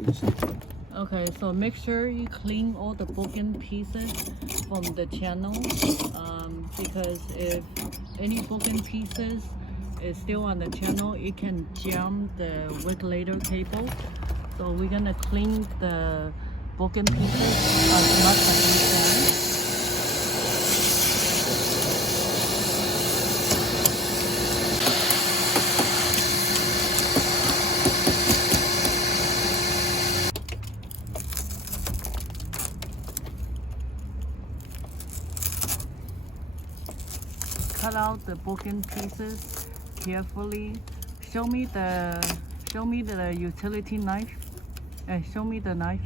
Okay, so make sure you clean all the broken pieces from the channel, because if any broken pieces is still on the channel, it can jam the regulator cable. So we're gonna clean the broken pieces as much as we can. Cut out the broken pieces carefully. Show me the utility knife. Show me the knife.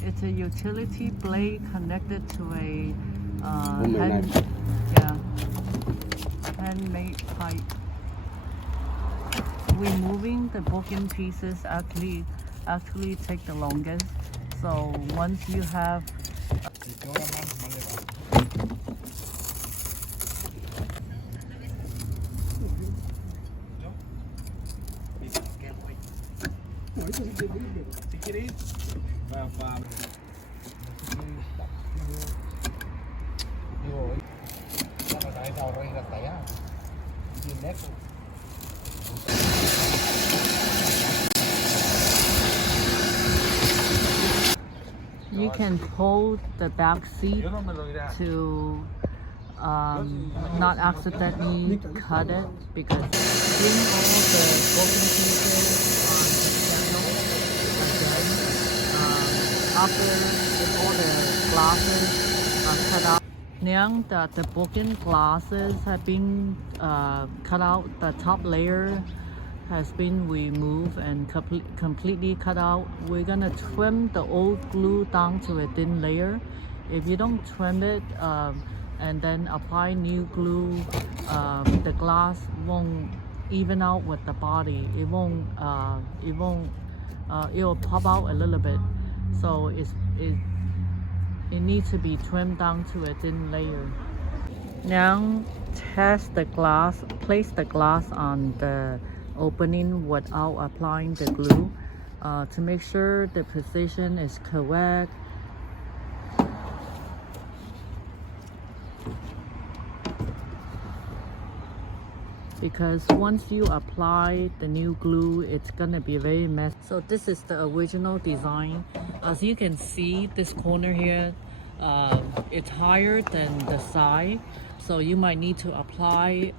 It's a utility blade connected to a handmade pipe. Removing the broken pieces actually take the longest. So once you have you can pull the back seat to not accidentally cut it, because clean all the broken pieces on the channel again after all the glasses are cut out. Now that the broken glasses have been cut out, the top layer has been removed and completely cut out. We're gonna trim the old glue down to a thin layer. If you don't trim it and then apply new glue, the glass won't even out with the body. It'll pop out a little bit. So it needs to be trimmed down to a thin layer. Now test the glass. Place the glass on the opening without applying the glue to make sure the position is correct. Because once you apply the new glue, it's gonna be very messy. So this is the original design. As you can see, this corner here, it's higher than the side, so you might need to apply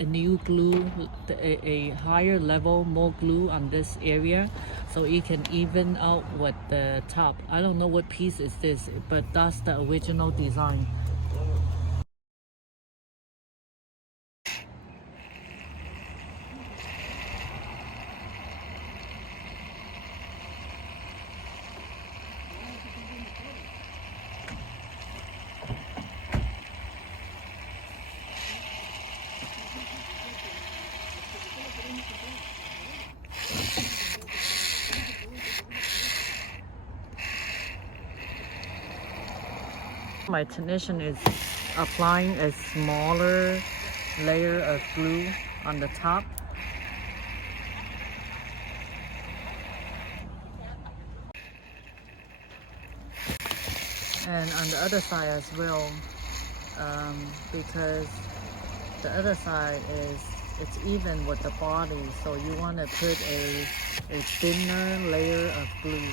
a new glue, a higher level, more glue on this area, so it can even out with the top. I don't know what piece is this, but that's the original design. My technician is applying a smaller layer of glue on the top. And on the other side as well, because the other side it's even with the body, so you want to put a thinner layer of glue.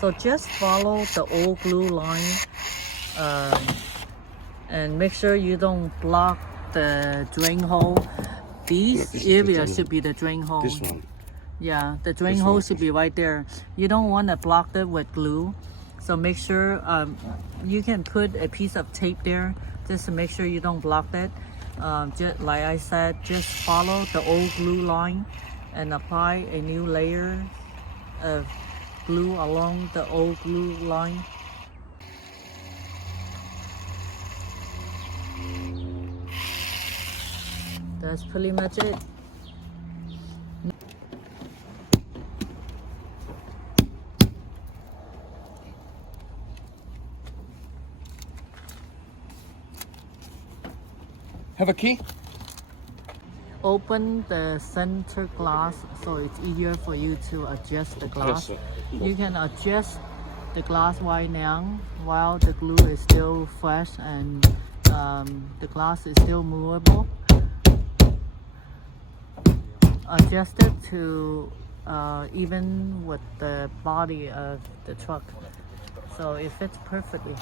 So just follow the old glue line and make sure you don't block the drain hole. These areas should be the drain hole. This one. Yeah, the drain hole should be right there. You don't want to block it with glue. So make sure you can put a piece of tape there just to make sure you don't block that. Just like I said, just follow the old glue line and apply a new layer of glue along the old glue line. That's pretty much it. Have a key? open the center glass so it's easier for you to adjust the glass. You can adjust the glass right now while the glue is still fresh and the glass is still movable. Adjust it to even with the body of the truck, so it fits perfectly.